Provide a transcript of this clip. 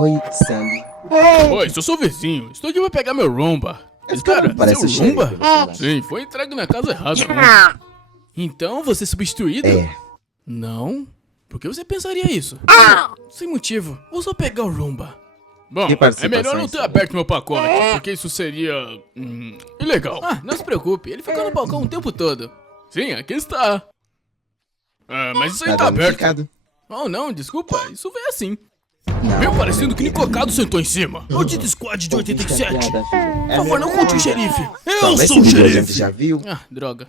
Oi, Sandy. Oi, sou seu vizinho. Estou aqui pra pegar meu Roomba. Esse cara não parece seu o xerife, Roomba? pelo celular. Sim, foi entregue na casa errada. Né? Então, você é substituído? É. Não? Por que você pensaria isso? Sem motivo. Vou só pegar o Roomba. Bom, Que é participação, melhor não ter sabe? aberto meu pacote, porque isso seria... ilegal. Ah, não se preocupe, ele ficou no balcão o tempo todo. Sim, aqui está. Ah, mas isso aí tá aberto. danificado? Oh, não, desculpa, isso veio assim. Não. Veio parecendo que Nicocado sentou em cima. Maldito squad de 87. Por favor, não conte o xerife. Eu Mas sou o esse vídeo a gente xerife. já viu. Ah, droga.